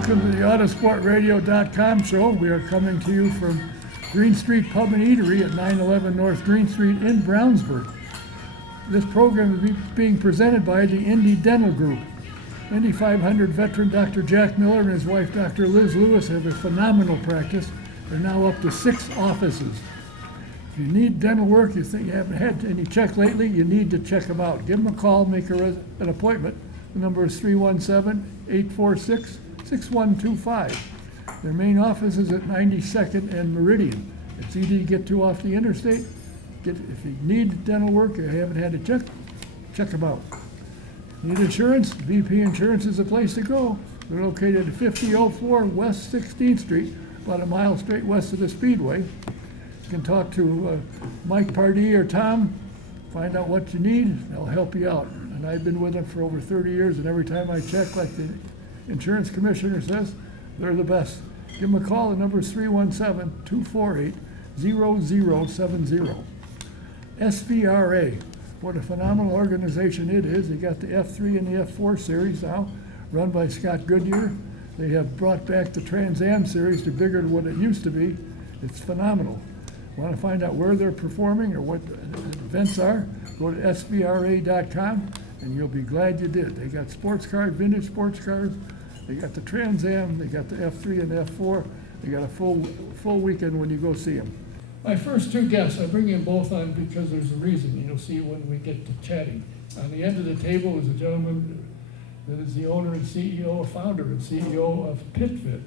Welcome to the Autosportradio.com show. We are coming to you from Green Street Pub and Eatery at 911 North Green Street in Brownsburg. This program is being presented by the Indy Dental Group. Indy 500 veteran Dr. Jack Miller and his wife Dr. Liz Lewis have a phenomenal practice. They're now up to 6 offices. If you need dental work, you think you haven't had any check lately, you need to check them out. Give them a call, make an appointment. The number is 317-846-6125. Their main office is at 92nd and Meridian. It's easy to get to off the interstate. If you need dental work or you haven't had a check them out. Need insurance? VP Insurance is the place to go. They're located at 5004 West 16th Street, about a mile straight west of the Speedway. You can talk to Mike Pardee or Tom, find out what you need, they'll help you out. And I've been with them for over 30 years, and every time I check, like the insurance commissioner says, they're the best. Give them a call, the number is 317-248-0070. SVRA, what a phenomenal organization it is. They got the F3 and the F4 series now, run by Scott Goodyear. They have brought back the Trans Am series to bigger than what it used to be. It's phenomenal. Want to find out where they're performing or what the events are? Go to svra.com and you'll be glad you did. They got sports cars, vintage sports cars. They got the Trans Am, they got the F3 and the F4. They got a full weekend when you go see them. My first 2 guests, I bring in both on because there's a reason. You'll see when we get to chatting. On the end of the table is a gentleman that is the owner and CEO, founder and CEO of PitFit,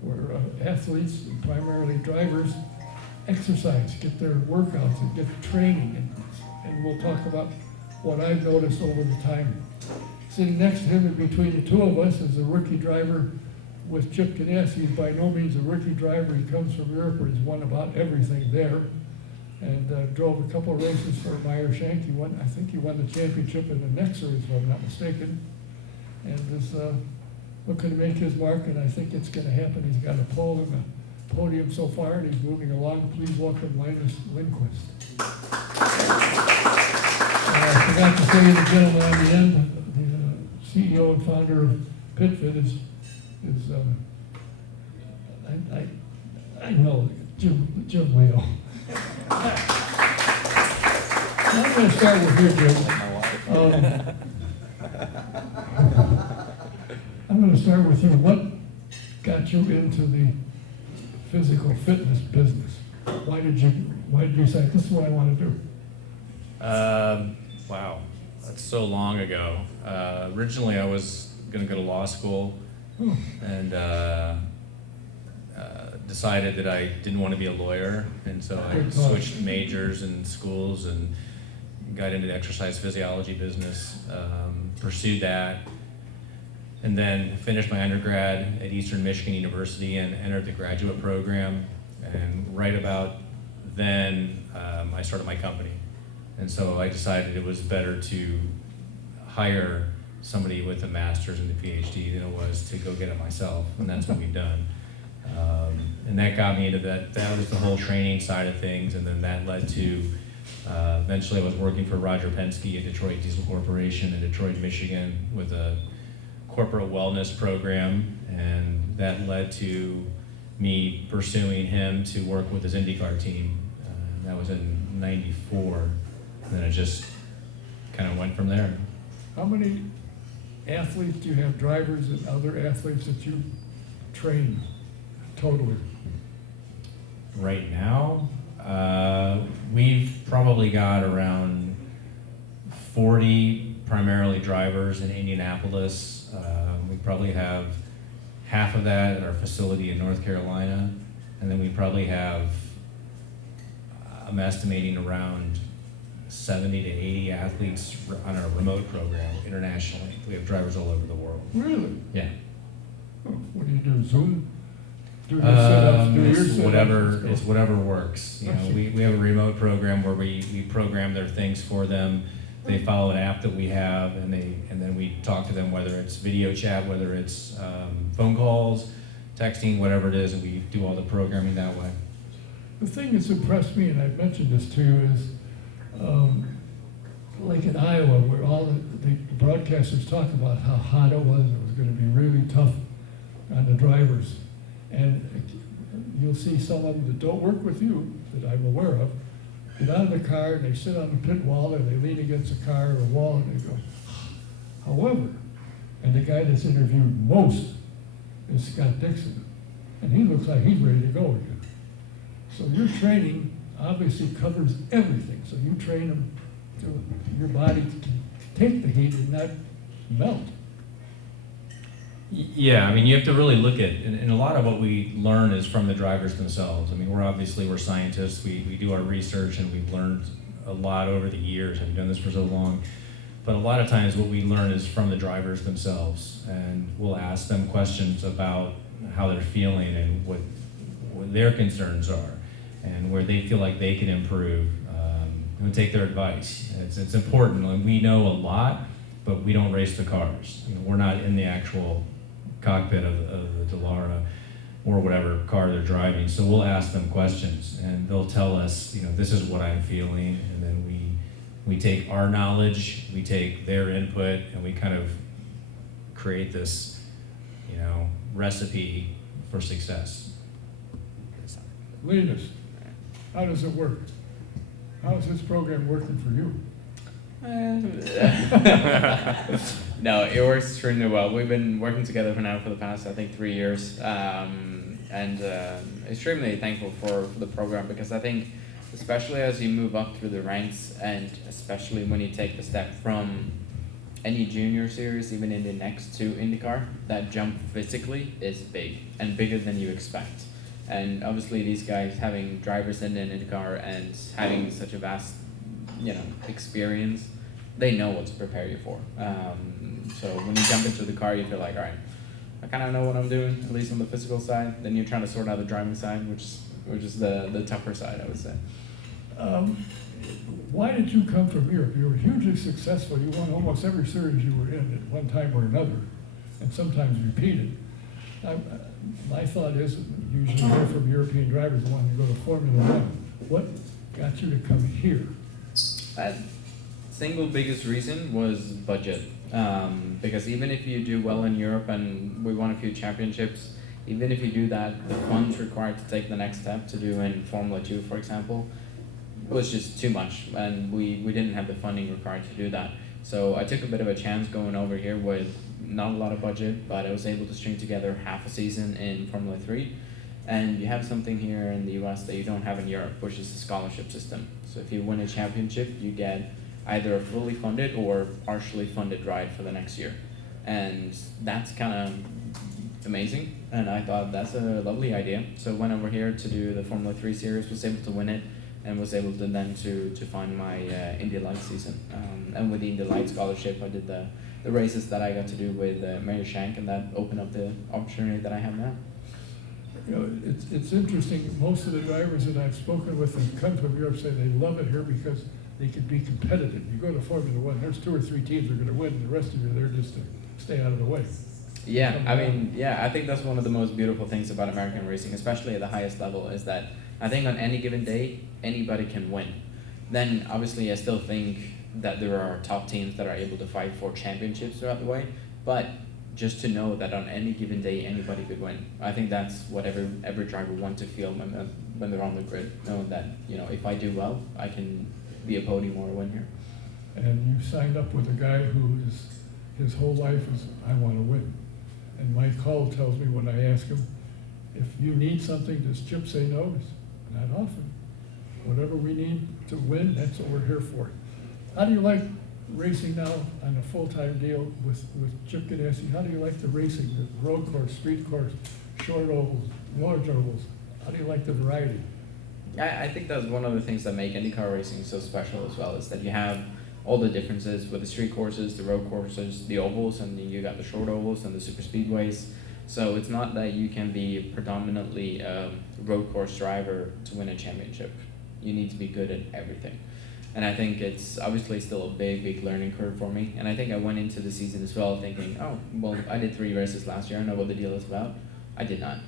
where athletes, and primarily drivers, exercise, get their workouts and get training. And we'll talk about what I've noticed over the time. Sitting next to him and between the two of us is a rookie driver with Chip Ganassi. He's by no means a rookie driver. He comes from Europe where he's won about everything there. And drove a couple of races for Meyer Shank. I think he won the championship in the next series, if I'm not mistaken. And is looking to make his mark, and I think it's going to happen. He's got a pole in the podium so far, and he's moving along. Please welcome Linus Lundqvist. I forgot to say the gentleman on the end, the CEO and founder of PitFit is I know, Jim Leo. I'm going to start with you, Jim. I'm going to start with you. What got you into the physical fitness business? Why did you say, this is what I want to do? Wow, that's so long ago. Originally I was going to go to law school and decided that I didn't want to be a lawyer, and so I switched majors and schools and got into the exercise physiology business, pursued that, and then finished my undergrad at Eastern Michigan University and entered the graduate program. And right about then, I started my company. And so I decided it was better to hire somebody with a master's and a PhD than it was to go get it myself, and that's what we've done. And that got me into that. That was the whole training side of things, and then that led to, eventually I was working for Roger Penske at Detroit Diesel Corporation in Detroit, Michigan with a corporate wellness program, and that led to me pursuing him to work with his INDYCAR team. That was in '94. And then it just kind of went from there. How many athletes do you have, drivers and other athletes that you train totally? Right now, we've probably got around 40 primarily drivers in Indianapolis. We probably have half of that at our facility in North Carolina. And then we probably have, I'm estimating around 70 to 80 athletes on our remote program internationally. We have drivers all over the world. Really? Yeah. Oh, what do you do, Zoom? Do your sit-ups, do your sit-ups? It's whatever works. You know, we have a remote program where we program their things for them. They follow an app that we have, and then we talk to them, whether it's video chat, whether it's phone calls, texting, whatever it is, and we do all the programming that way. The thing that's impressed me, and I've mentioned this to you, is like in Iowa, where all the broadcasters talk about how hot it was going to be really tough. on the drivers. And you'll see some of them that don't work with you, that I'm aware of, get out of the car and they sit on the pit wall or they lean against a car or a wall and they go, however, and the guy that's interviewed most is Scott Dixon. And he looks like he's ready to go again. So your training obviously covers everything. So you train them to your body to take the heat and not melt. Yeah, I mean, you have to really look at, and a lot of what we learn is from the drivers themselves. I mean, we're scientists, we do our research, and we've learned a lot over the years. I've done this for so long. But a lot of times what we learn is from the drivers themselves, and we'll ask them questions about how they're feeling and what their concerns are, and where they feel like they can improve, and take their advice. It's important, and we know a lot, but we don't race the cars. You know, we're not in the actual cockpit of the Dallara or whatever car they're driving. So we'll ask them questions and they'll tell us, you know, this is what I'm feeling, and then we take our knowledge, we take their input, and we kind of create this, you know, recipe for success. Linus, how does it work? How is this program working for you? No, it works extremely well. We've been working together for the past, I think, 3 years, and extremely thankful for the program, because I think, especially as you move up through the ranks, and especially when you take the step from any junior series, even INDY NXT to INDYCAR, that jump physically is big, and bigger than you expect. And obviously these guys having drivers in INDYCAR and having such a vast, you know, experience, they know what to prepare you for. So when you jump into the car, you feel like, all right, I kind of know what I'm doing, at least on the physical side. Then you're trying to sort out the driving side, which is the tougher side, I would say. Why did you come from Europe? You were hugely successful. You won almost every series you were in at one time or another, and sometimes repeated. My thought is, you usually hear from European drivers wanting to go to Formula 1. What got you to come here? Single biggest reason was budget. Because even if you do well in Europe, and we won a few championships, even if you do that, the funds required to take the next step to do in Formula 2, for example, was just too much, and we didn't have the funding required to do that. So I took a bit of a chance going over here with not a lot of budget, but I was able to string together half a season in Formula 3. And you have something here in the US that you don't have in Europe, which is the scholarship system. So if you win a championship, you get either a fully funded or partially funded ride for the next year. And that's kind of amazing, and I thought that's a lovely idea. So I went over here to do the Formula 3 series, was able to win it, and was able to then to find my Indy Light season. And with the Indy Light scholarship, I did the races that I got to do with Mary Shank, and that opened up the opportunity that I have now. You know, it's interesting. Most of the drivers that I've spoken with that come from Europe say they love it here because they can be competitive. You go to Formula 1, there's 2 or 3 teams that are going to win, and the rest of you are there just to stay out of the way. Yeah, I mean, yeah, I think that's one of the most beautiful things about American racing, especially at the highest level, is that I think on any given day, anybody can win. Then, obviously, I still think that there are top teams that are able to fight for championships throughout the way, but just to know that on any given day, anybody could win. I think that's what every driver wants to feel when they're on the grid, knowing that, you know, if I do well, I can be a podium or a win here. And you signed up with a guy who his whole life is, I want to win. And Mike Call tells me when I ask him, if you need something, does Chip say no? He says, not often. Whatever we need to win, that's what we're here for. How do you like racing now on a full-time deal with Chip Ganassi? How do you like the racing, the road course, street course, short ovals, large ovals? How do you like the variety? I think that's one of the things that make IndyCar racing so special as well, is that you have all the differences with the street courses, the road courses, the ovals, and then you got the short ovals and the super speedways. So it's not that you can be predominantly a road course driver to win a championship. You need to be good at everything. And I think it's obviously still a big learning curve for me. And I think I went into the season as well thinking, oh, well, I did 3 races last year, I know what the deal is about. I did not.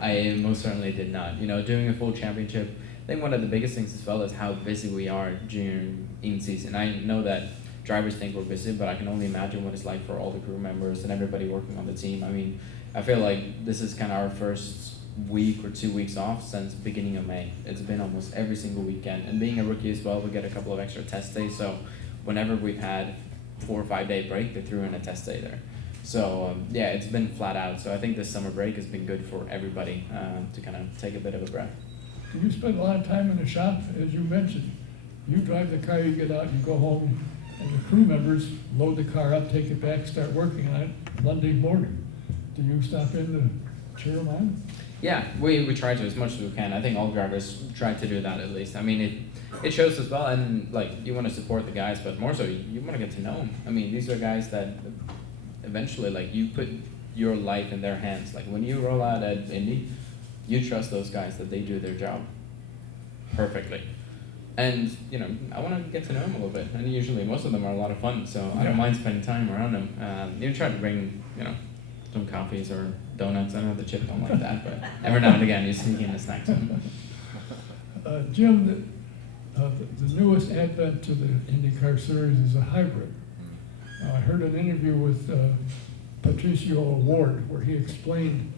I most certainly did not. You know, doing a full championship, I think one of the biggest things as well is how busy we are during in season. I know that drivers think we're busy, but I can only imagine what it's like for all the crew members and everybody working on the team. I mean, I feel like this is kind of our first week or 2 weeks off since beginning of May. It's been almost every single weekend, and being a rookie as well, we get a couple of extra test days, so whenever we've had 4 or 5 day break, they threw in a test day there. So yeah, it's been flat out. So I think this summer break has been good for everybody to kind of take a bit of a breath. You spend a lot of time in the shop, as you mentioned. You drive the car, you get out, you go home, and the crew members load the car up, take it back, start working on it Monday morning. Do you stop in to cheer them on? Yeah, we try to as much as we can. I think all drivers try to do that at least. I mean, it shows as well, and like you want to support the guys, but more so you want to get to know them. I mean, these are guys that eventually, like, you put your life in their hands. Like when you roll out at Indy, you trust those guys that they do their job perfectly. And you know, I want to get to know them a little bit. And usually, most of them are a lot of fun, so I don't mind spending time around them. You try to bring, you know, some coffees or donuts. I know the Chip don't like that, but every now and again you sneak in a snack. Jim, the newest advent to the IndyCar Series is a hybrid. I heard an interview with Patricio Ward where he explained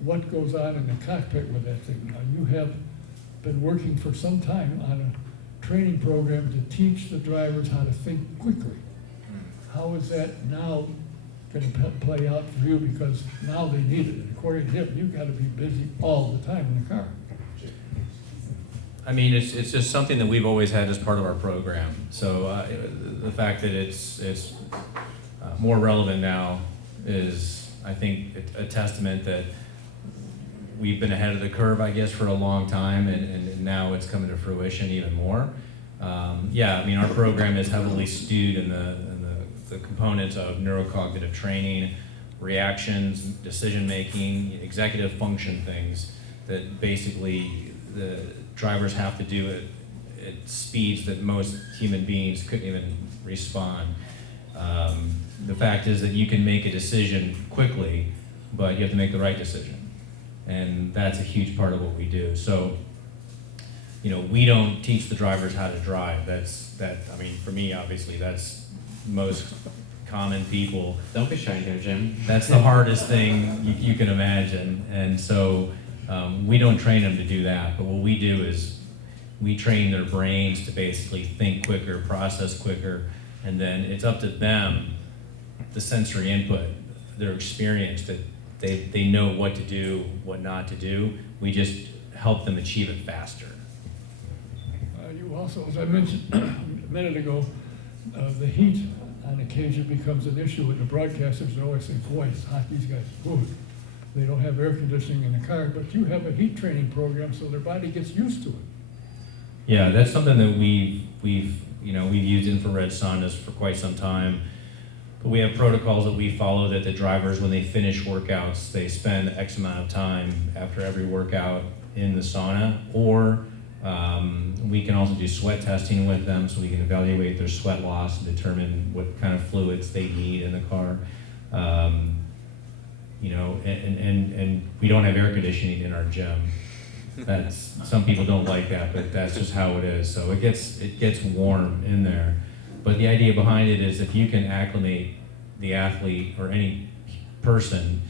what goes on in the cockpit with that thing. Now, you have been working for some time on a training program to teach the drivers how to think quickly. How is that now going to play out for you? Because now they need it. And according to him, you've got to be busy all the time in the car. I mean, it's just something that we've always had as part of our program. So the fact that it's more relevant now is, I think, a testament that we've been ahead of the curve, I guess, for a long time, and now it's coming to fruition even more. Yeah, I mean, our program is heavily skewed in the components of neurocognitive training, reactions, decision-making, executive function things that basically the drivers have to do at speeds that most human beings couldn't even respond. The fact is that you can make a decision quickly, but you have to make the right decision. And that's a huge part of what we do. So, you know, we don't teach the drivers how to drive. I mean, for me, obviously, that's most common people. Don't be shy here, Jim. That's the hardest thing you can imagine. And so we don't train them to do that. But what we do is we train their brains to basically think quicker, process quicker, and then it's up to them, the sensory input, their experience, that they know what to do, what not to do. We just help them achieve it faster. You also, as I mentioned a minute ago, the heat on occasion becomes an issue with the broadcasters. They always say, boy, it's hot, these guys, good. They don't have air conditioning in the car, but you have a heat training program so their body gets used to it. Yeah, that's something that we've used infrared saunas for quite some time. But we have protocols that we follow that the drivers, when they finish workouts, they spend X amount of time after every workout in the sauna, or we can also do sweat testing with them so we can evaluate their sweat loss and determine what kind of fluids they need in the car. And we don't have air conditioning in our gym. That's, some people don't like that, but that's just how it is. So it gets warm in there. But the idea behind it is if you can acclimate the athlete or any person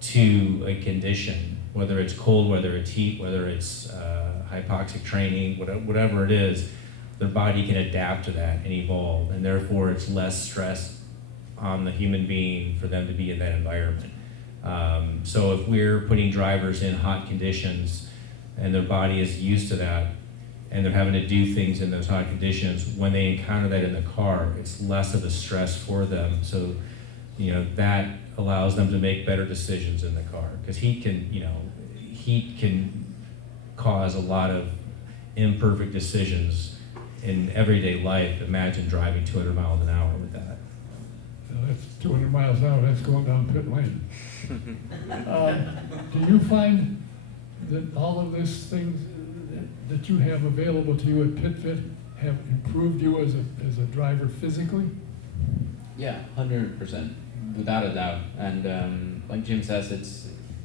to a condition, whether it's cold, whether it's heat, whether it's hypoxic training, whatever it is, their body can adapt to that and evolve, and therefore it's less stress on the human being for them to be in that environment. So if we're putting drivers in hot conditions and their body is used to that, and they're having to do things in those hot conditions, when they encounter that in the car, it's less of a stress for them. So, that allows them to make better decisions in the car. Because heat can cause a lot of imperfect decisions in everyday life. Imagine driving 200 miles an hour with that. That's 200 miles an hour, that's going down pit lane. Do you find that all of these things that you have available to you at PitFit have improved you as a driver physically? Yeah, 100%, without a doubt. And like Jim says,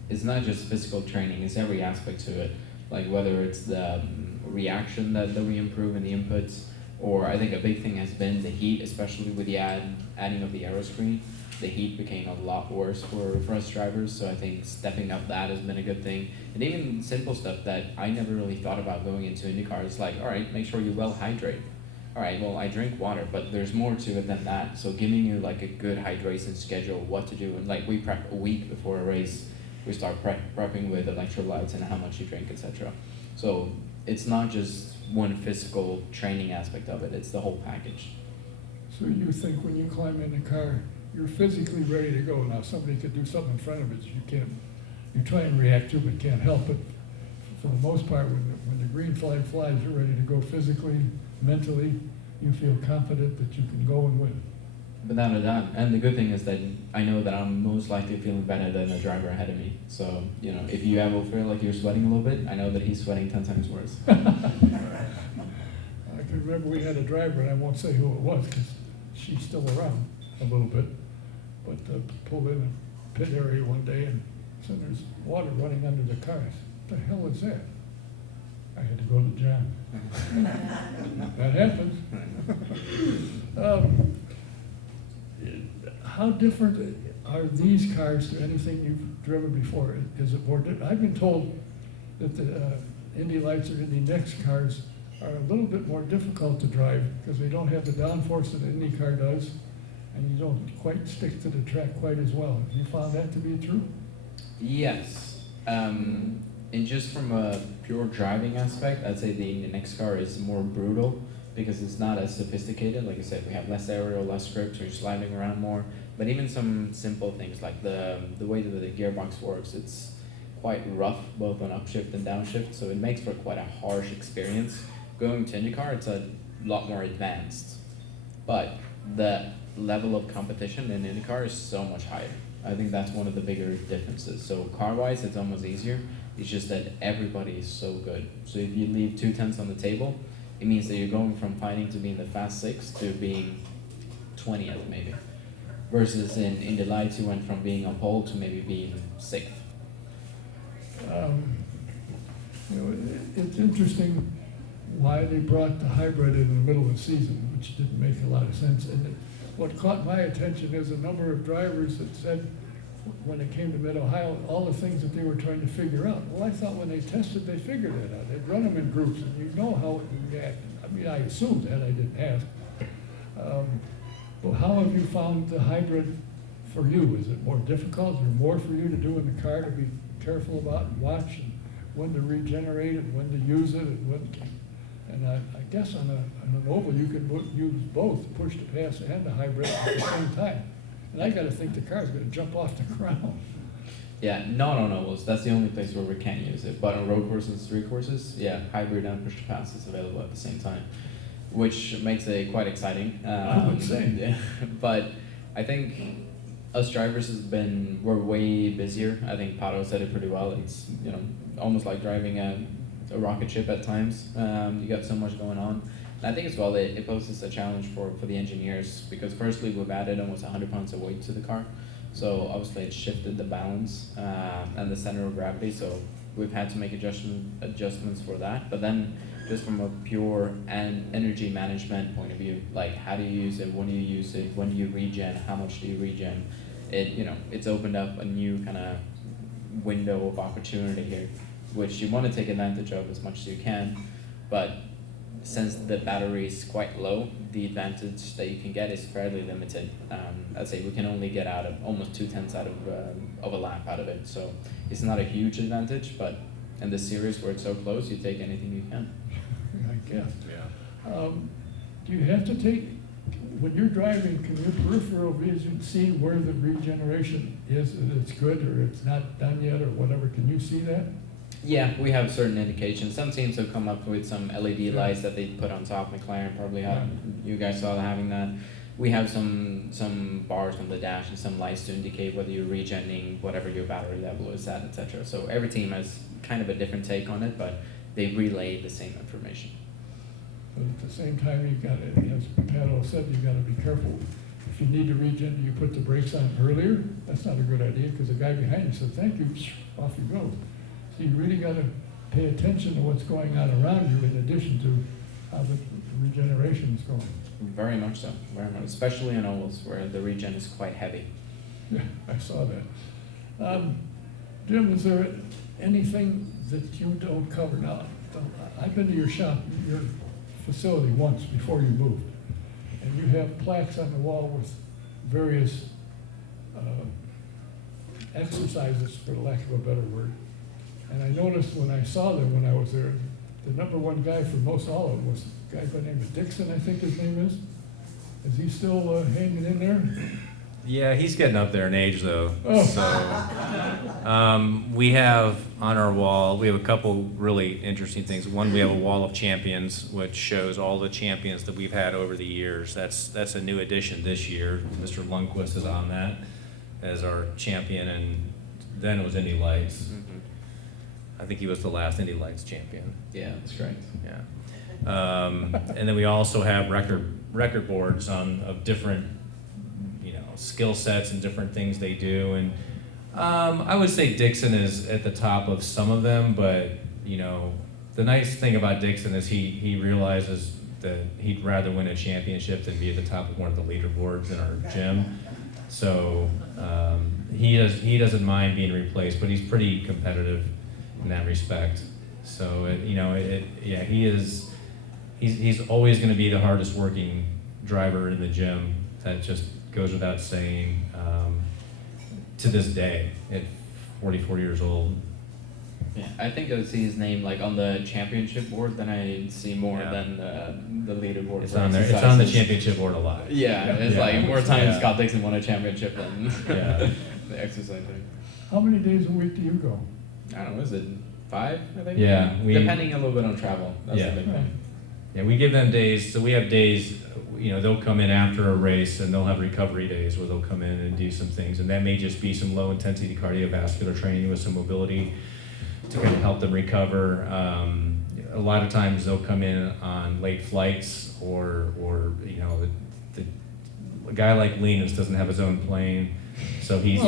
it's not just physical training; it's every aspect to it. Like whether it's the reaction that we improve in the inputs, Or I think a big thing has been the heat, especially with the adding of the aero screen. The heat became a lot worse for us drivers, so I think stepping up that has been a good thing. And even simple stuff that I never really thought about going into IndyCar is like, all right, make sure you well hydrate. All right, well, I drink water, but there's more to it than that. So giving you like a good hydration schedule, what to do, and like we prep a week before a race, we start prepping with electrolytes and how much you drink, etc. So it's not just one physical training aspect of it, it's the whole package. So you think when you climb in the car, you're physically ready to go. Now, somebody could do something in front of it, you can't, you try and react to it, but can't help it. For the most part, when the green flag flies, you're ready to go physically, mentally. You feel confident that you can go and win. Without a doubt. And the good thing is that I know that I'm most likely feeling better than the driver ahead of me. So, you know, if you ever feel like you're sweating a little bit, I know that he's sweating 10 times worse. I can remember we had a driver, and I won't say who it was because she's still around a little bit, but pulled in a pit area one day and said there's water running under the car. I said, what the hell is that? I had to go to John. That happens. How different are these cars to anything you've driven before? Is it more I've been told that the Indy Lights or Indy NXT cars are a little bit more difficult to drive because they don't have the downforce that an IndyCar does, and you don't quite stick to the track quite as well. Have you found that to be true? Yes. And just from a pure driving aspect, I'd say the Indy NXT car is more brutal because it's not as sophisticated. Like I said, we have less aerial, less grip, so you're sliding around more. But even some simple things like the way that the gearbox works, it's quite rough, both on upshift and downshift, so it makes for quite a harsh experience. Going to IndyCar, it's a lot more advanced. But the level of competition in IndyCar is so much higher. I think that's one of the bigger differences. So car-wise, it's almost easier. It's just that everybody is so good. So if you leave 2 tenths on the table, it means that you're going from fighting to being the fast 6 to being 20th maybe. Versus in the Lights, you went from being on pole to maybe being 6th. You know, it's interesting why they brought the hybrid in the middle of the season, which didn't make a lot of sense. And what caught my attention is a number of drivers that said, when it came to Mid-Ohio, all the things that they were trying to figure out. Well, I thought when they tested, they figured it out. They'd run them in groups, and you know how it would react. I mean, I assumed that, I didn't ask. Well, how have you found the hybrid for you? Is it more difficult? Is there more for you to do in the car to be careful about and watch, and when to regenerate it, when to use it, and when? And I guess on an oval, you can use both, push to pass and the hybrid at the same time. And I got to think the car's going to jump off the ground. Yeah, not on ovals. That's the only place where we can't use it. But on road courses, street courses, yeah, hybrid and push to pass is available at the same time, which makes it quite exciting. I would say. Yeah. But I think us drivers we're way busier. I think Pato said it pretty well. It's, you know, almost like driving a rocket ship at times. You got so much going on. And I think as well it poses a challenge for the engineers because firstly we've added almost 100 pounds of weight to the car. So obviously it shifted the balance and the center of gravity. So we've had to make adjustments for that. But then just from a pure and energy management point of view, like how do you use it, when do you use it, when do you regen, how much do you regen? It's opened up a new kind of window of opportunity here, which you want to take advantage of as much as you can. But since the battery is quite low, the advantage that you can get is fairly limited. I'd say we can only get out of almost 2 tenths out of a lap out of it. So it's not a huge advantage, but in the series where it's so close, you take anything you can. I guess. Yeah. Do you have to take, when you're driving, can your peripheral vision see where the regeneration is, that it's good or it's not done yet or whatever? Can you see that? Yeah, we have certain indications. Some teams have come up with some LED lights that they put on top. McLaren probably have. You guys saw having that. We have some bars on the dash and some lights to indicate whether you're regenerating whatever your battery level is at, etc. So every team has kind of a different take on it, but they relay the same information. But at the same time, you've got to, as Pato said, you've got to be careful. If you need to regen, you put the brakes on earlier. That's not a good idea because the guy behind you said, "Thank you," off you go. So you really got to pay attention to what's going on around you in addition to how the regeneration organization is going. Very much so, very much, especially in ovals where the regen is quite heavy. Yeah, I saw that. Jim, is there anything that you don't cover? Now, I've been to your shop, your facility once before you moved, and you have plaques on the wall with various exercises, for the lack of a better word. And I noticed when I saw them when I was there, the #1 guy for most all of them was a guy by the name of Dixon, I think his name is. Is he still hanging in there? Yeah, he's getting up there in age though. Oh. So we have on our wall, we have a couple really interesting things. One, we have a wall of champions, which shows all the champions that we've had over the years. That's a new addition this year. Mr. Lundqvist is on that as our champion, and then it was Indy Lights. I think he was the last Indy Lights champion. Yeah, that's correct. Yeah. And then we also have record boards of different, skill sets and different things they do. And I would say Dixon is at the top of some of them, but the nice thing about Dixon is he realizes that he'd rather win a championship than be at the top of one of the leaderboards in our gym. So he doesn't mind being replaced, but he's pretty competitive in that respect. So he's always going to be the hardest working driver in the gym. That just goes without saying. To this day, at 44 years old. Yeah, I think I see his name like on the championship board than I see more than the leaderboard. It's on there. It's on the championship board a lot. Yeah, it's like more times Scott Dixon won a championship than the exercise thing. How many days a week do you go? I don't know, is it 5, I think? Yeah. Depending a little bit on travel. That's the big thing. Yeah, we give them days, so we have days, they'll come in after a race and they'll have recovery days where they'll come in and do some things, and that may just be some low intensity cardiovascular training with some mobility to kind of help them recover. A lot of times they'll come in on late flights or a guy like Linus doesn't have his own plane, so he's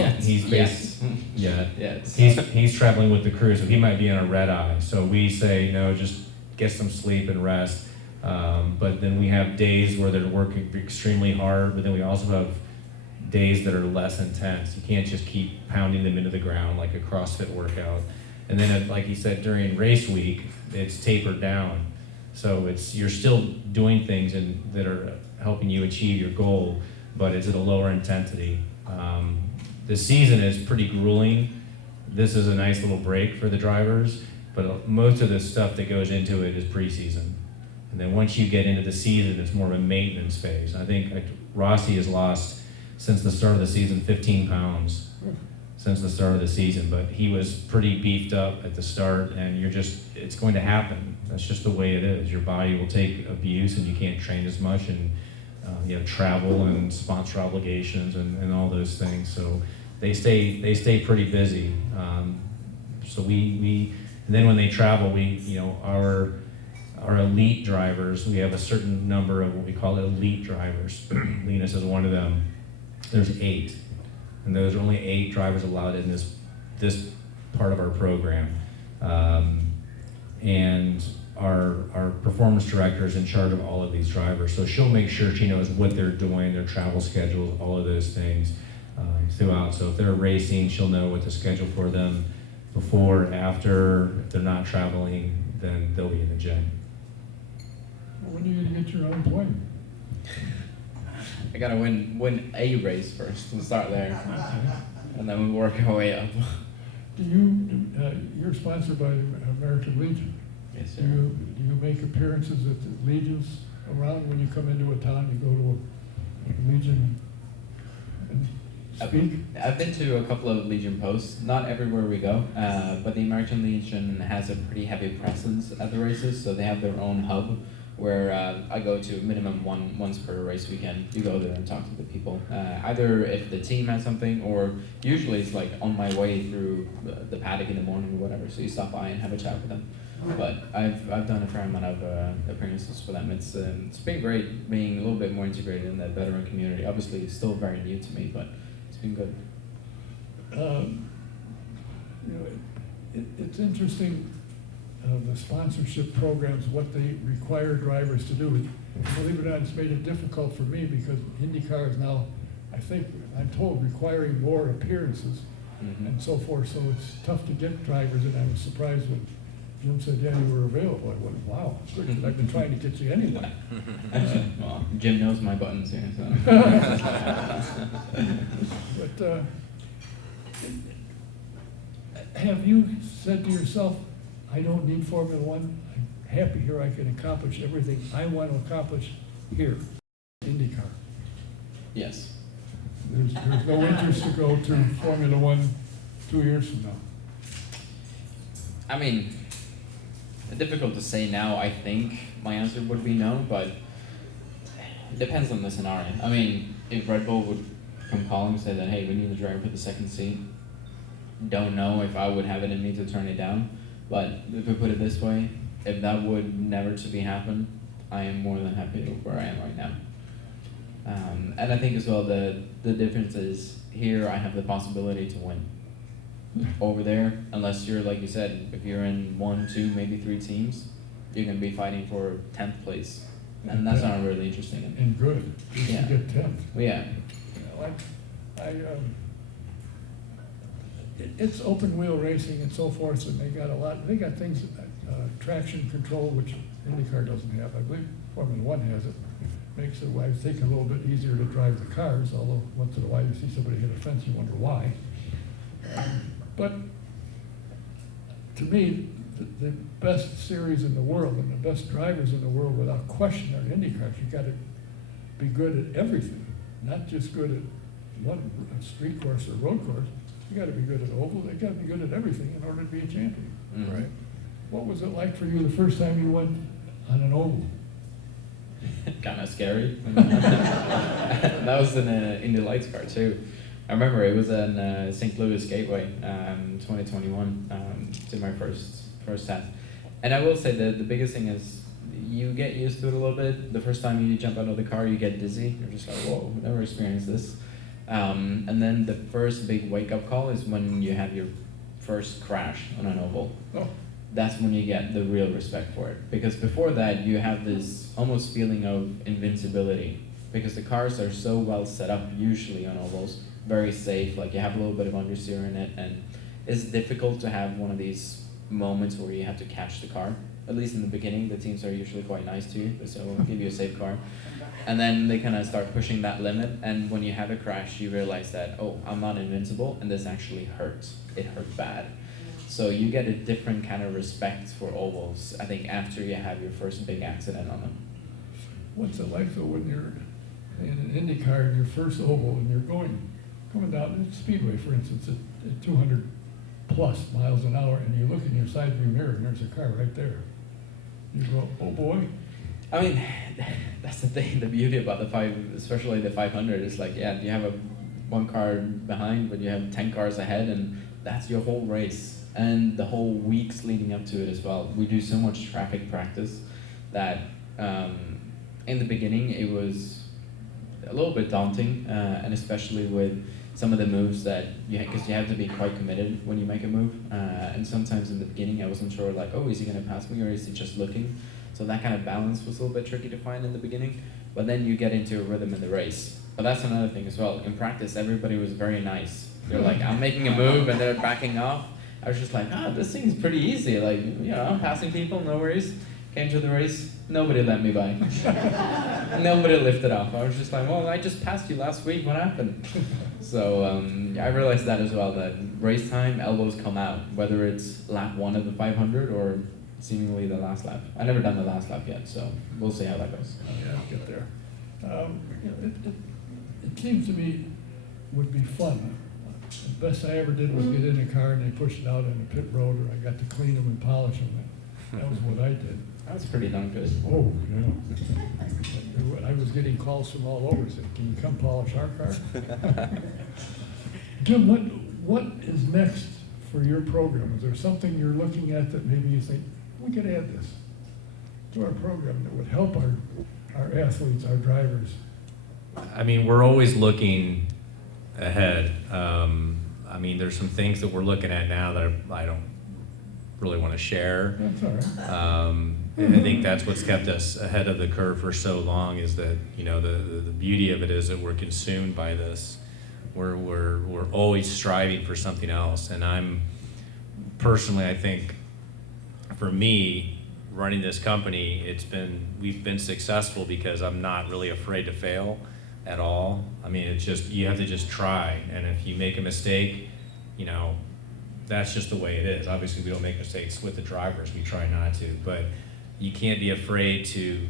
traveling with the crew, so he might be on a red eye. So we say, no, just get some sleep and rest. But then we have days where they're working extremely hard, but then we also have days that are less intense. You can't just keep pounding them into the ground like a CrossFit workout. And then, like he said, during race week, it's tapered down. So you're still doing things that are helping you achieve your goal, but it's at a lower intensity. The season is pretty grueling. This is a nice little break for the drivers, but most of the stuff that goes into it is preseason. And then once you get into the season, it's more of a maintenance phase. I think Rossi has lost, since the start of the season, 15 pounds since the start of the season, but he was pretty beefed up at the start, and it's going to happen. That's just the way it is. Your body will take abuse and you can't train as much, and travel and sponsor obligations and all those things. So they stay pretty busy. So and then when they travel, our elite drivers, we have a certain number of what we call elite drivers. Linus is one of them. There's 8, and those are only 8 drivers allowed in this part of our program. And our performance director is in charge of all of these drivers, so she'll make sure she knows what they're doing, their travel schedules, all of those things throughout. So if they're racing, she'll know what to schedule for them before, after. If they're not traveling, then they'll be in the gym. When are you going to get your own plane? I gotta win a race first. We'll start there, and then we work our way up. You're sponsored by the American Legion. Yes, sir. Do you make appearances at the Legions around when you come into a town? You go to a Legion and speak? I've been to a couple of Legion posts, not everywhere we go, but the American Legion has a pretty heavy presence at the races, so they have their own hub where I go to minimum once per race weekend. You go there and talk to the people, either if the team has something, or usually it's like on my way through the paddock in the morning or whatever, so you stop by and have a chat with them. But I've done a fair amount of appearances for them. It's been great being a little bit more integrated in the veteran community. Obviously, it's still very new to me, but it's been good. It's interesting the sponsorship programs, what they require drivers to do. Believe it or not, it's made it difficult for me because IndyCar is now, I think, I'm told, requiring more appearances and so forth, so it's tough to get drivers, and I was surprised when Jim said, yeah, you were available. I went, wow, good, 'cause I've been trying to get you anyway. Well, Jim knows my buttons here, so. But have you said to yourself, I don't need Formula One, I'm happy here, I can accomplish everything I want to accomplish here, IndyCar? Yes. There's no interest to go to Formula One 2 years from now. I mean, difficult to say now. I think my answer would be no, but it depends on the scenario. I mean, if Red Bull would come calling and say that, hey, we need a driver for the second seat, don't know if I would have it in me to turn it down. But if we put it this way, if that would never to be happen, I am more than happy with where I am right now. And I think as well the difference is here I have the possibility to win. Over there, unless you're, like you said, if you're in 1, 2, maybe 3 teams, you're going to be fighting for 10th place. And that's not really interesting. And good, you Yeah. should get 10th. Yeah. You know, it's open wheel racing and so forth, and they got things, traction control, which IndyCar doesn't have. I believe Formula One has it. Makes it, I think, a little bit easier to drive the cars, although once in a while you see somebody hit a fence, you wonder why. But to me, the best series in the world and the best drivers in the world, without question, are IndyCars. You got to be good at everything, not just good at one street course or road course. You got to be good at oval. You got to be good at everything in order to be a champion. Mm-hmm. Right. What was it like for you the first time you went on an oval? Kind of scary. That was in Indy Lights car too. I remember it was in St. Louis Gateway, 2021, to my first test. And I will say that the biggest thing is you get used to it a little bit. The first time you jump out of the car, you get dizzy. You're just like, whoa, I've never experienced this. And then the first big wake-up call is when you have your first crash on an oval. Oh. That's when you get the real respect for it. Because before that, you have this almost feeling of invincibility. Because the cars are so well set up, usually on ovals, very safe, like you have a little bit of understeer in it, and it's difficult to have one of these moments where you have to catch the car. At least in the beginning, the teams are usually quite nice to you, so they'll give you a safe car. And then they kind of start pushing that limit, and when you have a crash, you realize that, oh, I'm not invincible, and this actually hurts. It hurt bad. So you get a different kind of respect for ovals, I think, after you have your first big accident on them. What's it like though when you're in an IndyCar in your first oval and you're coming down the speedway, for instance, at 200 plus miles an hour, and you look in your side view mirror and there's a car right there. You go, oh boy. I mean, that's the thing, the beauty about especially the 500, is like, yeah, you have one car behind, but you have 10 cars ahead, and that's your whole race. And the whole weeks leading up to it as well. We do so much traffic practice that in the beginning it was a little bit daunting, and especially with some of the moves that because you have to be quite committed when you make a move. And sometimes in the beginning I wasn't sure, like, oh, is he going to pass me or is he just looking? So that kind of balance was a little bit tricky to find in the beginning. But then you get into a rhythm in the race. But that's another thing as well. In practice, everybody was very nice. They're like, I'm making a move, and they're backing off. I was just like, this thing's pretty easy. Like, I'm passing people, no worries. Came to the race, nobody let me by. Nobody lifted off. I was just like, well, I just passed you last week, what happened? So I realized that as well, that race time, elbows come out, whether it's lap 1 of the 500 or seemingly the last lap. I've never done the last lap yet, so we'll see how that goes. Yeah, I'll get there. It seems to me would be fun. The best I ever did was get in a car and they pushed it out on the pit road, and I got to clean them and polish them. That was what I did. That's pretty darn good. Oh, yeah. I was getting calls from all over, saying, can you come polish our car? Jim, what is next for your program? Is there something you're looking at that maybe you think, we could add this to our program that would help our athletes, our drivers? I mean, we're always looking ahead. I mean, there's some things that we're looking at now that really want to share. That's all right. And I think that's what's kept us ahead of the curve for so long, is that, you know, the beauty of it is that we're consumed by this. We're always striving for something else. And I'm personally, I think for me, running this company, we've been successful because I'm not really afraid to fail at all. I mean, it's just, you have to just try. And if you make a mistake, you know, that's just the way it is. Obviously, we don't make mistakes with the drivers. We try not to. But you can't be afraid to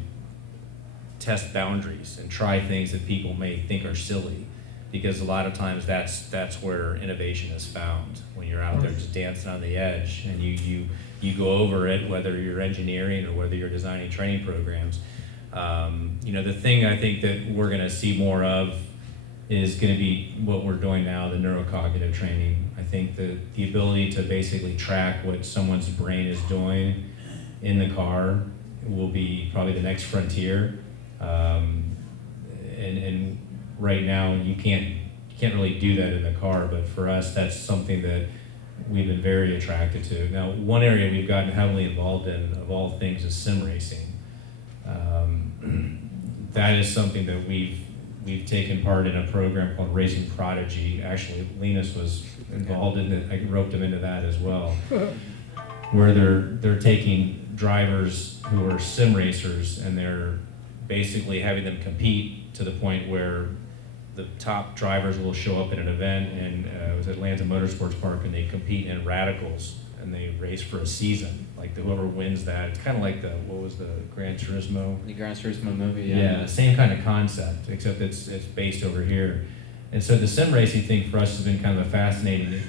test boundaries and try things that people may think are silly, because a lot of times that's where innovation is found, when you're out there just dancing on the edge and you go over it, whether you're engineering or whether you're designing training programs. You know, the thing I think that we're going to see more of is going to be what we're doing now, the neurocognitive training. I think that the ability to basically track what someone's brain is doing in the car will be probably the next frontier. And right now you can't really do that in the car, but for us that's something that we've been very attracted to. Now, one area we've gotten heavily involved in, of all things, is sim racing. That is something that we've taken part in a program called Racing Prodigy. Actually, Linus was involved in it. I roped him into that as well, where they're taking drivers who are sim racers and they're basically having them compete to the point where the top drivers will show up at an event, and it was Atlanta Motorsports Park, and they compete in radicals and they race for a season. Like whoever wins that, it's kind of like what was the Gran Turismo? The Gran Turismo movie, yeah. Yeah, same kind of concept, except it's based over here. And so the sim racing thing for us has been kind of a fascinating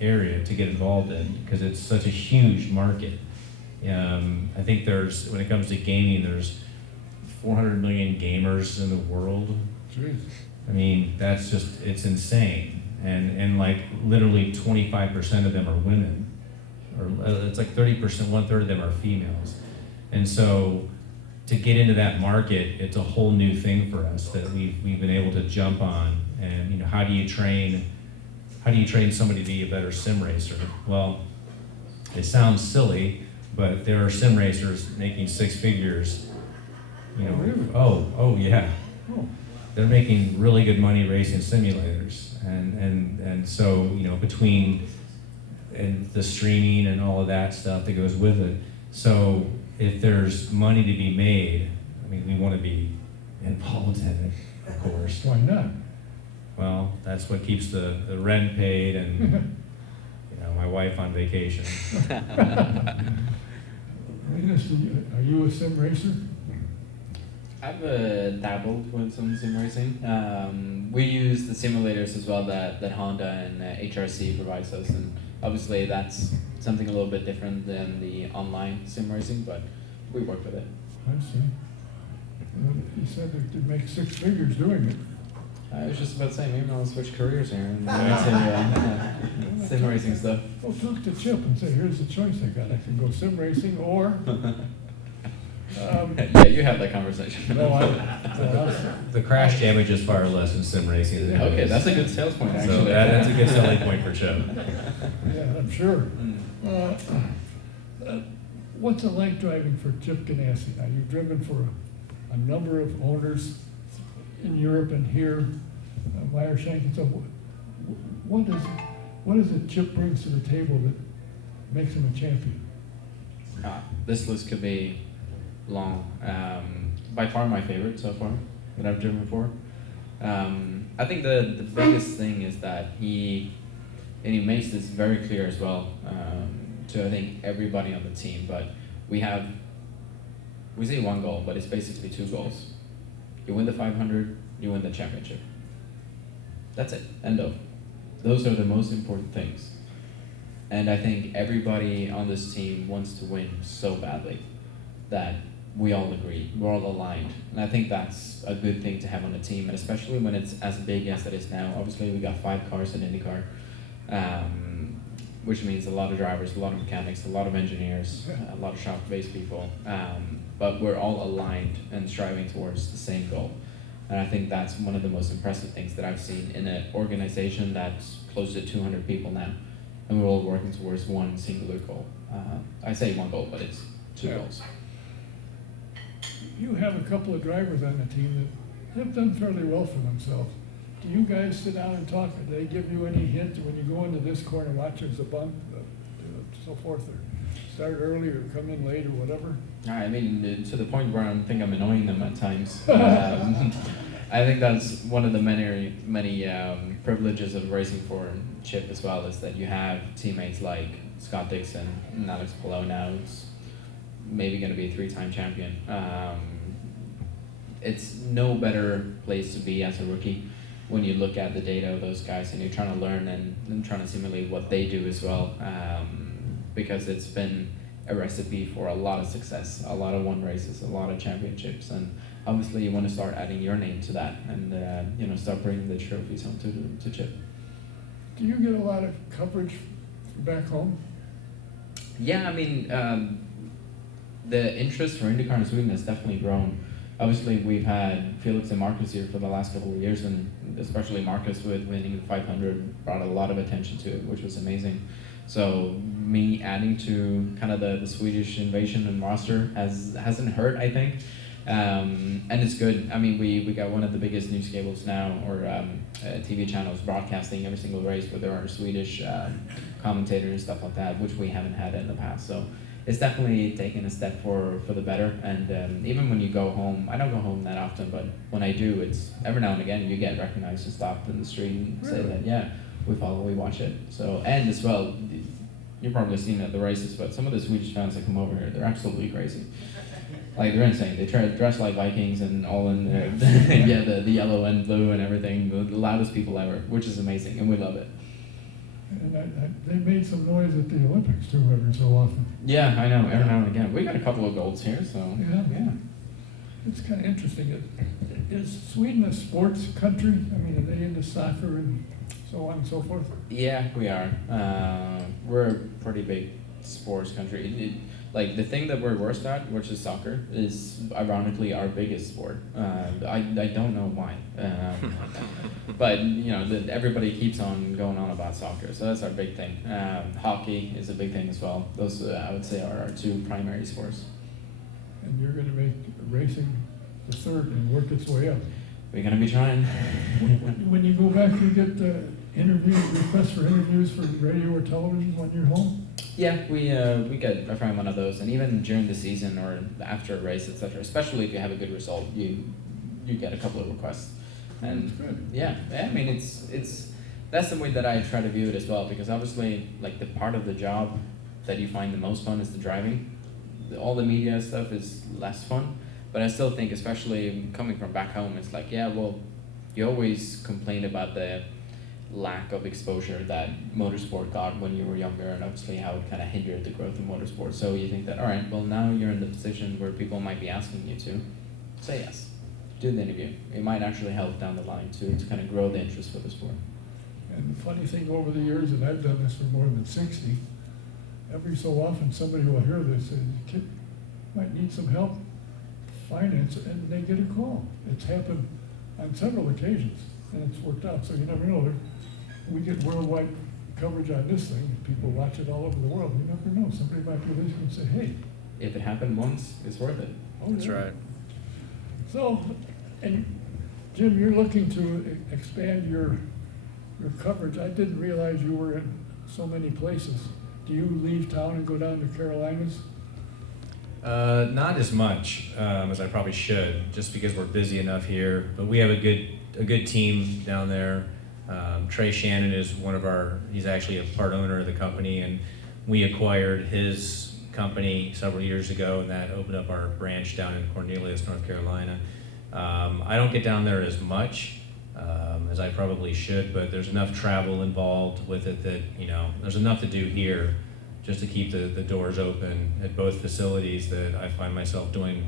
area to get involved in, because it's such a huge market. I think when it comes to gaming, there's 400 million gamers in the world. Jeez. I mean, it's insane. And like literally 25% of them are women. Or it's like 30%, 1/3 of them are females. And so to get into that market, it's a whole new thing for us that we've been able to jump on. And you know, how do you train somebody to be a better sim racer? Well, it sounds silly, but there are sim racers making six figures. You know, really? Oh yeah. Oh. They're making really good money racing simulators, and so, you know, between and the streaming and all of that stuff that goes with it. So if there's money to be made, I mean, we want to be involved in it, of course. Why not? Well, that's what keeps the rent paid and you know, my wife on vacation. Linus, are you a sim racer? I've dabbled with some sim racing. We use the simulators as well that Honda and HRC provides us, and obviously that's something a little bit different than the online sim racing, but we work with it. I see. You said that you make six figures doing it. I was just about to say, maybe I'll switch careers here and go into sim racing stuff. Well, talk to Chip and say, here's the choice I got. I can go sim racing or... Yeah, you have that conversation. No, The crash damage is far less in sim racing than it Okay, is. that's a good sales point, So actually. that's a good selling point for Chip. yeah, I'm sure. What's it like driving for Chip Ganassi? Now, you've driven for a number of owners in Europe and here, Meyershank and so forth. What is it Chip brings to the table that makes him a champion? This list could be long. By far my favorite so far that I've driven for. I think the biggest thing is that he makes this very clear as well to I think everybody on the team, but we say one goal, but it's basically two goals. You win the 500, you win the championship. That's it, end of. Those are the most important things. And I think everybody on this team wants to win so badly that we all agree, we're all aligned. And I think that's a good thing to have on the team, and especially when it's as big as it is now. Obviously, we got 5 cars in INDYCAR, which means a lot of drivers, a lot of mechanics, a lot of engineers, a lot of shop-based people. But we're all aligned and striving towards the same goal. And I think that's one of the most impressive things that I've seen in an organization that's close to 200 people now. And we're all working towards one singular goal. I say 1 goal, but it's 2 Yeah. goals. You have a couple of drivers on the team that have done fairly well for themselves. Do you guys sit down and talk? Do they give you any hint when you go into this corner, watch there's a bump, so forth, or start early or come in late or whatever? I mean, to the point where I think I'm annoying them at times. I think that's one of the many privileges of racing for Chip as well, is that you have teammates like Scott Dixon and Alex Palou now, who's maybe going to be a 3-time champion. It's no better place to be as a rookie when you look at the data of those guys and you're trying to learn and trying to simulate what they do as well, because it's been a recipe for a lot of success, a lot of won races, a lot of championships, and obviously you want to start adding your name to that and start bringing the trophies home to Chip. Do you get a lot of coverage back home? Yeah, I mean, the interest for IndyCar in Sweden has definitely grown. Obviously, we've had Felix and Marcus here for the last couple of years, and especially Marcus with winning the 500 brought a lot of attention to it, which was amazing. So me adding to kind of the Swedish invasion and roster hasn't hurt, I think, and it's good. I mean, we got one of the biggest news cables now, or TV channels broadcasting every single race, where there are Swedish commentators and stuff like that, which we haven't had in the past. So it's definitely taken a step for the better. And even when you go home, I don't go home that often, but when I do, it's every now and again you get recognized and stopped in the street and say that, yeah, we follow, we watch it. So, and as well, you've probably seen at the races, but some of the Swedish fans that come over here, they're absolutely crazy. Like, they're insane. They try to dress like Vikings and all in the yellow and blue and everything, the loudest people ever, which is amazing, and we love it. And they made some noise at the Olympics too, every so often. Yeah, I know, every now and again. We got a couple of golds here, so Yeah. It's kind of interesting. Is Sweden a sports country? I mean, are they into soccer and so on and so forth? Yeah, we are. We're a pretty big sports country. Like, the thing that we're worst at, which is soccer, is ironically our biggest sport. I don't know why. But, everybody keeps on going on about soccer, so that's our big thing. Hockey is a big thing as well. Those, I would say, are our 2 primary sports. And you're going to make racing the third and work its way up. We're going to be trying. When you go back, you get requests for interviews for radio or television when you're home? Yeah, we get a fair amount of those, and even during the season or after a race, etc. Especially if you have a good result, you get a couple of requests. And That's good. yeah, I mean, it's that's the way that I try to view it as well, because obviously, like, the part of the job that you find the most fun is the driving. All the media stuff is less fun, but I still think, especially coming from back home, it's like, yeah, well, you always complain about the lack of exposure that motorsport got when you were younger, and obviously how it kind of hindered the growth of motorsport. So you think that, all right, well, now you're in the position where people might be asking you to say yes, do the interview. It might actually help down the line to kind of grow the interest for the sport. And the funny thing over the years, and I've done this for more than 60, every so often somebody will hear this and kid might need some help, finance, and they get a call. It's happened on several occasions, and it's worked out. So you never know. We get worldwide coverage on this thing. People watch it all over the world. You never know. Somebody might be listening and say, hey. If it happened once, it's worth it. Oh, That's yeah. right. So, and Jim, you're looking to expand your coverage. I didn't realize you were in so many places. Do you leave town and go down to Carolinas? Not as much as I probably should, just because we're busy enough here. But we have a good team down there. Trey Shannon is he's actually a part owner of the company, and we acquired his company several years ago, and that opened up our branch down in Cornelius, North Carolina. I don't get down there as much as I probably should, but there's enough travel involved with it that, there's enough to do here just to keep the doors open at both facilities, that I find myself doing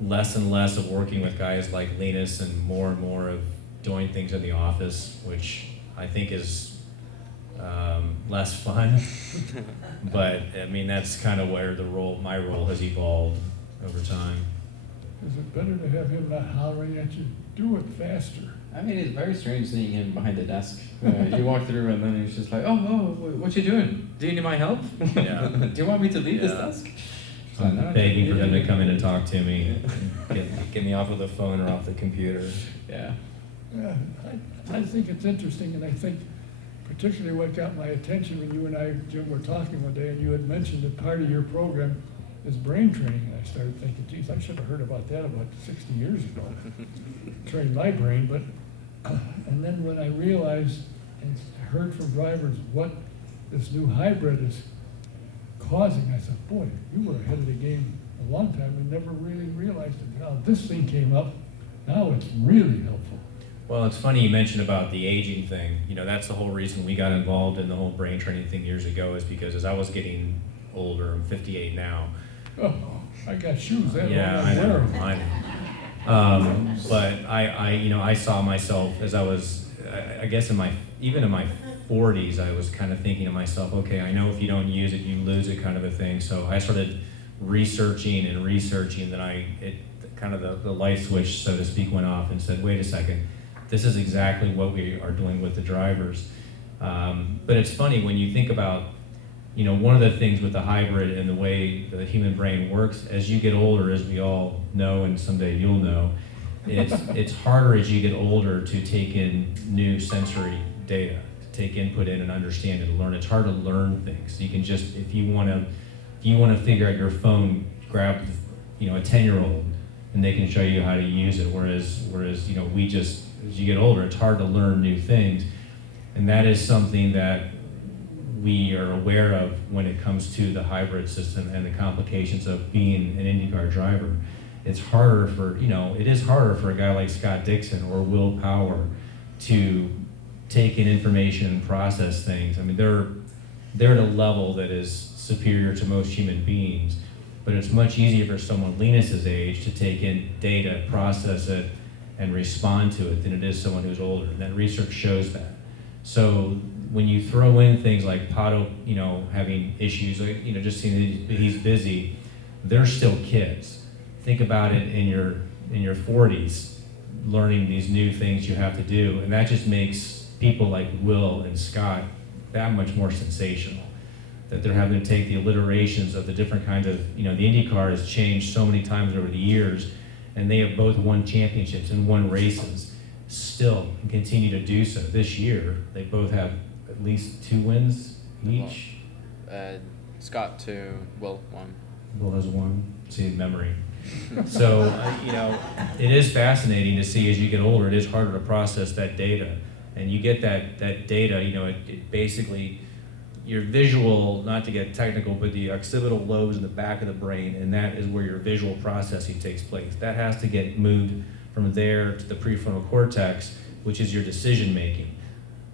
less and less of working with guys like Linus and more of doing things in the office, which I think is less fun. But I mean, that's kind of where my role has evolved over time. Is it better to have him not hollering at you? Do it faster. I mean, it's very strange seeing him behind the desk. You walk through and then he's just like, oh, what you doing? Do you need my help? Yeah. Do you want me to leave this Yeah. desk? So I'm begging for them to come in and talk to me, get me off of the phone or off the computer. Yeah. Yeah, I think it's interesting, and I think particularly what got my attention when you and I, Jim, were talking one day, and you had mentioned that part of your program is brain training, and I started thinking, geez, I should have heard about that about 60 years ago. Trained my brain, but, and then when I realized and heard from drivers what this new hybrid is causing, I said, boy, you were ahead of the game a long time and never really realized it. Now this thing came up, now it's really helpful. Well, it's funny you mentioned about the aging thing. You know, that's the whole reason we got involved in the whole brain training thing years ago, is because as I was getting older, I'm 58 now. Oh, I got shoes that Yeah, long, I I'm know, wearing them. I know. But I saw myself as I was, I guess even in my 40s, I was kind of thinking to myself, okay, I know if you don't use it, you lose it, kind of a thing. So I started researching, then kind of the light switch, so to speak, went off and said, wait a second, this is exactly what we are doing with the drivers. But it's funny when you think about, you know, one of the things with the hybrid and the way the human brain works, as you get older, as we all know, and someday you'll know, it's harder as you get older to take in new sensory data, to take input in and understand it and learn. It's hard to learn things. You can just, if you want to figure out your phone, grab, you know, a 10-year-old and they can show you how to use it. Whereas you know, as you get older, it's hard to learn new things, and that is something that we are aware of when it comes to the hybrid system and the complications of being an IndyCar driver. It's harder for, you know, it is harder for a guy like Scott Dixon or Will Power to take in information and process things. I mean, they're at a level that is superior to most human beings, but it's much easier for someone Linus's age to take in data, process it, and respond to it than it is someone who's older. And that research shows that. So when you throw in things like Pato, you know, having issues, like, you know, just seeing that he's busy, they're still kids. Think about it in your 40s, learning these new things you have to do, and that just makes people like Will and Scott that much more sensational. That they're having to take the alliterations of the different kinds of, you know, the IndyCar has changed so many times over the years, and they have both won championships and won races, still and continue to do so. This year, they both have at least 2 wins each. Scott 2, Will 1. Will has 1. See, memory. So, you know, it is fascinating to see as you get older, it is harder to process that data. And you get that data, you know, it basically, your visual, not to get technical, but the occipital lobes in the back of the brain, and that is where your visual processing takes place. That has to get moved from there to the prefrontal cortex, which is your decision making.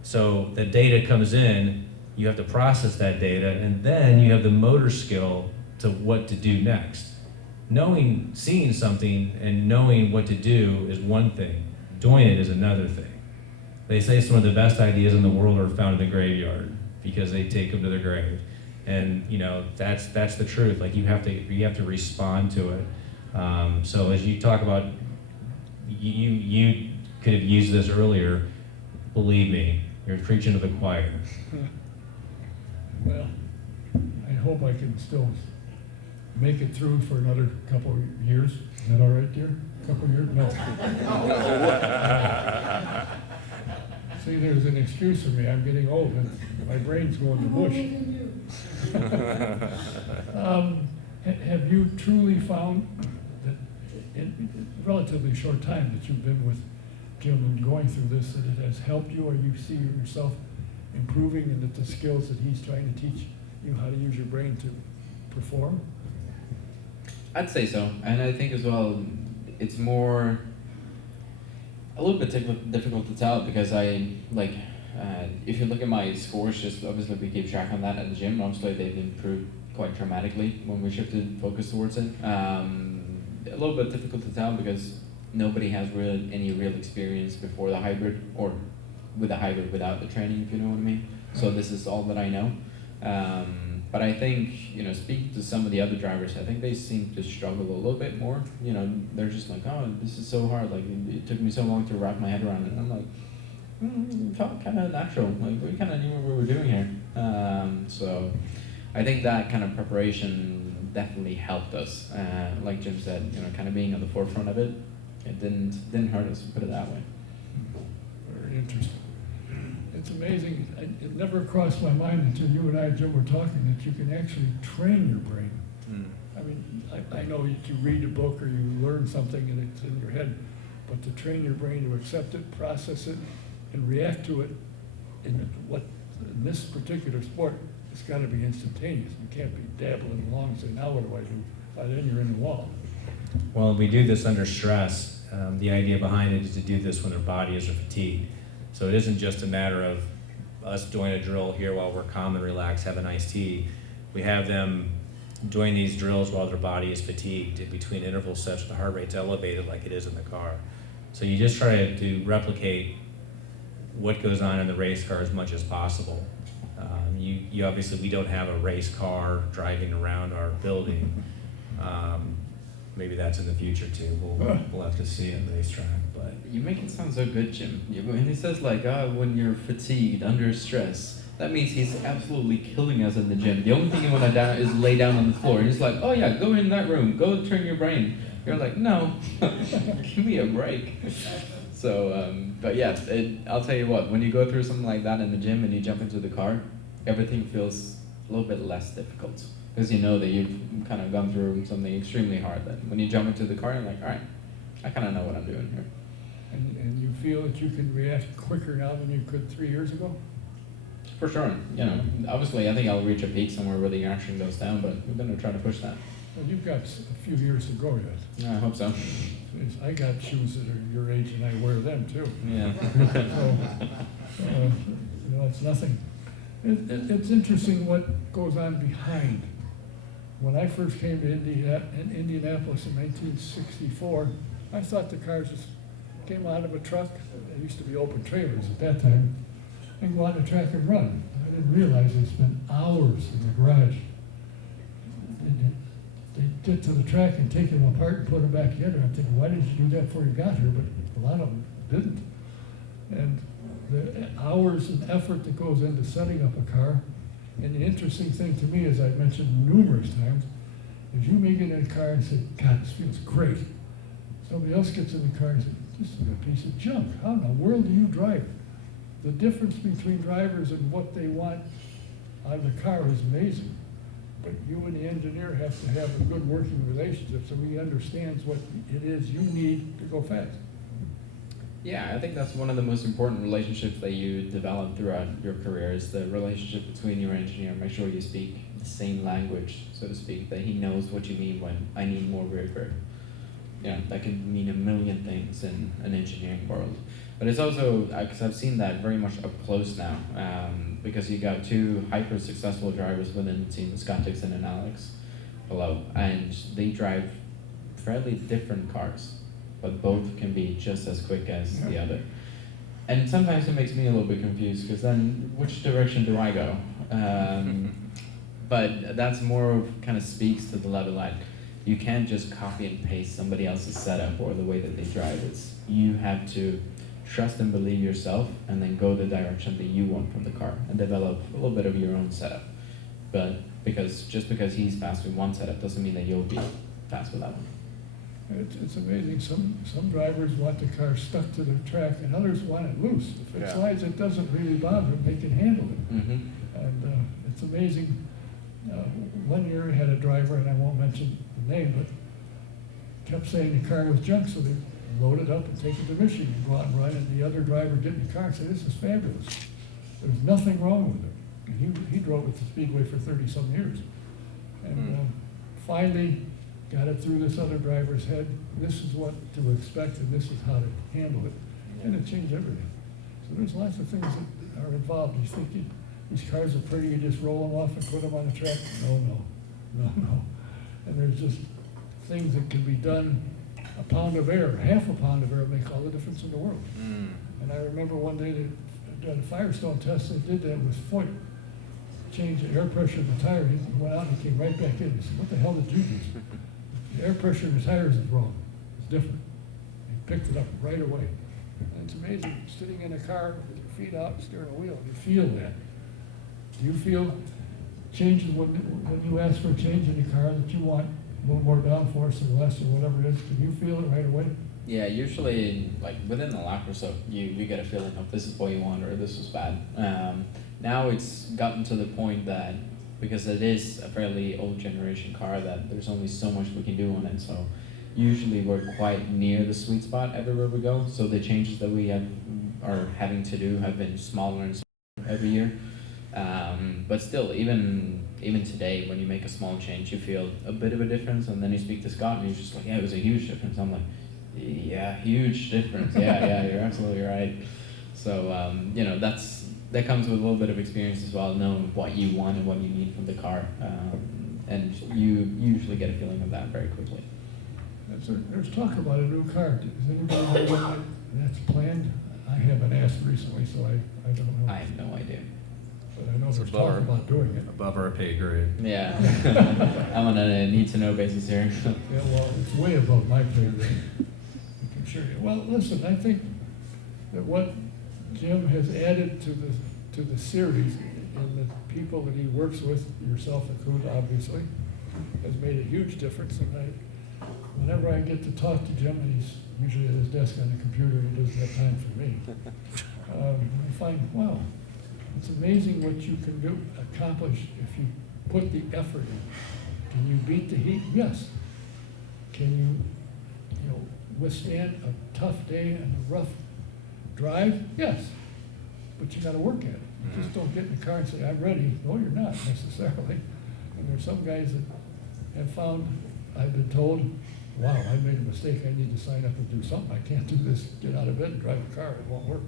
So the data comes in, you have to process that data, and then you have the motor skill to what to do next. Seeing something and knowing what to do is one thing. Doing it is another thing. They say some of the best ideas in the world are found in the graveyard because they take them to the grave. And you know, that's the truth. Like you have to respond to it. So as you talk about, you could have used this earlier. Believe me, you're preaching to the choir. Well, I hope I can still make it through for another couple of years. Is that all right, dear? Couple of years? No. See, there's an excuse for me. I'm getting old and my brain's going to mush. Have you truly found that in a relatively short time that you've been with Jim and going through this, that it has helped you, or you see yourself improving, and that the skills that he's trying to teach you how to use your brain to perform? I'd say so, and I think as well, it's more a little bit difficult to tell because if you look at my scores, just obviously we keep track on that at the gym. Obviously, they've improved quite dramatically when we shifted focus towards it. A little bit difficult to tell because nobody has any real experience before the hybrid, or with the hybrid without the training, if you know what I mean. So this is all that I know. But I think, you know, speaking to some of the other drivers, I think they seem to struggle a little bit more. You know, they're just like, oh, this is so hard. Like, it took me so long to wrap my head around it. And I'm like, it felt kind of natural. Like, we kind of knew what we were doing here. So I think that kind of preparation definitely helped us. Like Jim said, you know, kind of being on the forefront of it, it didn't hurt us, put it that way. Very interesting. It's amazing. It never crossed my mind until you and I, Jim, were talking that you can actually train your brain. I mean, I know you read a book or you learn something and it's in your head, but to train your brain to accept it, process it, and react to it in this particular sport, it's got to be instantaneous. You can't be dabbling along and say, now what do I do? Then you're in the wall. Well, we do this under stress. The idea behind it is to do this when their bodies are fatigued. So it isn't just a matter of us doing a drill here while we're calm and relaxed, have an iced tea. We have them doing these drills while their body is fatigued in between intervals such that the heart rate's elevated like it is in the car. So you just try to replicate what goes on in the race car as much as possible. You obviously, we don't have a race car driving around our building. Maybe that's in the future too. We'll have to see on the racetrack. But you make it sound so good, Jim. When he says like, when you're fatigued, under stress, that means he's absolutely killing us in the gym. The only thing you want to do is lay down on the floor. And he's like, oh yeah, go in that room, go turn your brain. You're like, no, give me a break. So, but yeah, I'll tell you what, when you go through something like that in the gym and you jump into the car, everything feels a little bit less difficult. Because you know that you've kind of gone through something extremely hard. That when you jump into the car, you're like, all right, I kind of know what I'm doing here. And you feel that you can react quicker now than you could 3 years ago? For sure. You know, obviously, I think I'll reach a peak somewhere where the action goes down, but we're going to try to push that. Well, you've got a few years to go yet. I hope so. I got shoes that are your age, and I wear them too. Yeah. So, you know, it's nothing. It's interesting what goes on behind. When I first came to Indianapolis in 1964, I thought the cars just came out of a truck. There used to be open trailers at that time, and go on the track and run. I didn't realize they spent hours in the garage. They'd get to the track and take them apart and put them back together. I'm thinking, why didn't you do that before you got here? But a lot of them didn't. And the hours and effort that goes into setting up a car. And the interesting thing to me, as I've mentioned numerous times, is you may get in a car and say, God, this feels great. Somebody else gets in the car and says, this is a piece of junk. How in the world do you drive it? The difference between drivers and what they want on the car is amazing. But you and the engineer have to have a good working relationship so he understands what it is you need to go fast. Yeah, I think that's one of the most important relationships that you develop throughout your career is the relationship between your engineer. Make sure you speak the same language, so to speak, that he knows what you mean when I need more rear grip. Yeah, that can mean a million things in an engineering world. But it's also, because I've seen that very much up close now, because you got two hyper-successful drivers within the team, Scott Dixon and Alex below, and they drive fairly different cars, but both can be just as quick as the other. And sometimes it makes me a little bit confused, because then which direction do I go? But that's more of, kind of speaks to the level that you can't just copy and paste somebody else's setup or the way that they drive. It's, you have to trust and believe yourself and then go the direction that you want from the car and develop a little bit of your own setup. But just because he's fast with one setup doesn't mean that you'll be fast with that one. It's amazing. Some drivers want the car stuck to the track, and others want it loose. If it slides, it doesn't really bother them. They can handle it. Mm-hmm. And it's amazing. One year I had a driver, and I won't mention the name, but kept saying the car was junk, so they loaded up and take it to Michigan, go out and run, and the other driver get in the car and said, this is fabulous. There's nothing wrong with it. And he drove it to Speedway for 30-some years. And finally got it through this other driver's head. This is what to expect, and this is how to handle it. And it changed everything. So there's lots of things that are involved. You think these cars are pretty, you just roll them off and put them on the track? No. And there's just things that can be done. A pound of air, half a pound of air will make all the difference in the world. And I remember one day they did a Firestone test, they did that with Foyt. change the air pressure of the tire. He went out and he came right back in. He said, "What the hell did you do?" The air pressure of the tires is wrong. It's different. He picked it up right away. And it's amazing, sitting in a car with your feet out, steering a wheel, you feel that. Do you feel changes when you ask for a change in your car that you want a little more downforce or less or whatever it is? Can you feel it right away? Yeah, usually like within the lap or so, you get a feeling of this is what you want or this was bad. Now it's gotten to the point that, because it is a fairly old generation car, that there's only so much we can do on it. So usually we're quite near the sweet spot everywhere we go. So the changes that we are having to do have been smaller and smaller every year. But still, even today, when you make a small change, you feel a bit of a difference, and then you speak to Scott, and he's just like, "Yeah, it was a huge difference." I'm like, "Yeah, huge difference. Yeah, you're absolutely right." So you know, that comes with a little bit of experience as well, knowing what you want and what you need from the car, and you usually get a feeling of that very quickly. There's talk about a new car. Does anybody know when that's planned? I haven't asked recently, so I don't know. I have no idea. But I know there's talk about doing it. Above our pay grade. Yeah, I'm on a need-to-know basis here. Yeah, well, it's way above my pay grade. I can assure you. Well, listen, I think that what Jim has added to the series and the people that he works with, yourself included, obviously, has made a huge difference. And whenever I get to talk to Jim, and he's usually at his desk on the computer, he doesn't have time for me. I find, wow, it's amazing what you can accomplish if you put the effort in. Can you beat the heat? Yes. Can you withstand a tough day and a rough drive? Yes. But you got to work at it. You just don't get in the car and say, "I'm ready." No, you're not necessarily. And there's some guys that have found, I've been told, "Wow, I made a mistake. I need to sign up and do something. I can't do this. Get out of bed and drive a car. It won't work."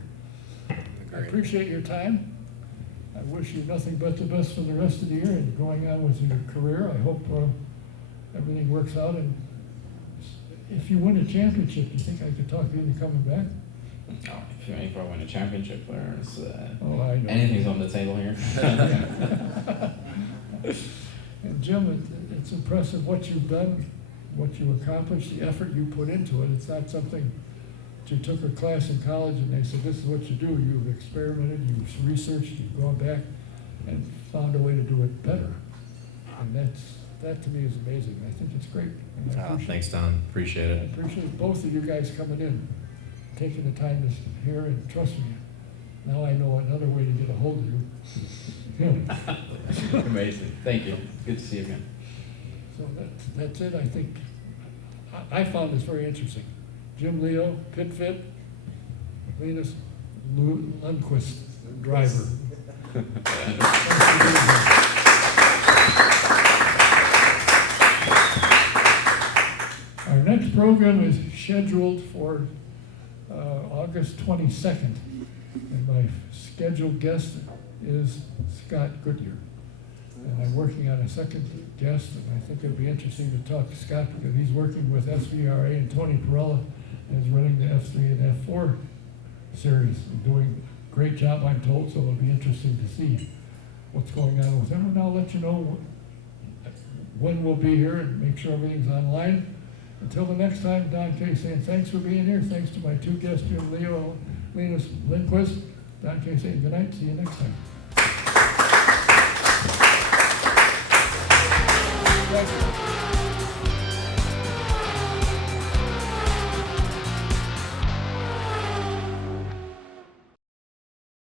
I appreciate your time. I wish you nothing but the best for the rest of the year and going on with your career. I hope everything works out. And if you win a championship, do you think I could talk to you into coming back? Oh, if you're aiming for win a championship, there's I know. anything's on the table here. And Jim, it's impressive what you've done, what you accomplished, the effort you put into it. It's not something that you took a class in college and they said, "This is what you do." You've experimented, you've researched, you've gone back and found a way to do it better. And that to me is amazing. I think it's great. And I appreciate Thanks, Don. Appreciate I it. appreciate both of you guys coming in, taking the time to hear, and trust me, now I know another way to get a hold of you. Amazing. Thank you. Good to see you again. So that's it. I think I found this very interesting. Jim Leo, Pit Fit, Linus Lundqvist, driver. Our next program is scheduled for August 22nd, and my scheduled guest is Scott Goodyear. And I'm working on a second guest, and I think it'll be interesting to talk to Scott because he's working with SVRA, and Tony Perella is running the F3 and F4 series and doing a great job, I'm told, so it'll be interesting to see what's going on with them. And I'll let you know when we'll be here and make sure everything's online. Until the next time, Don Kay saying thanks for being here. Thanks to my two guests, Jim Leo, Linus Lundqvist. Don Kay saying good night. See you next time.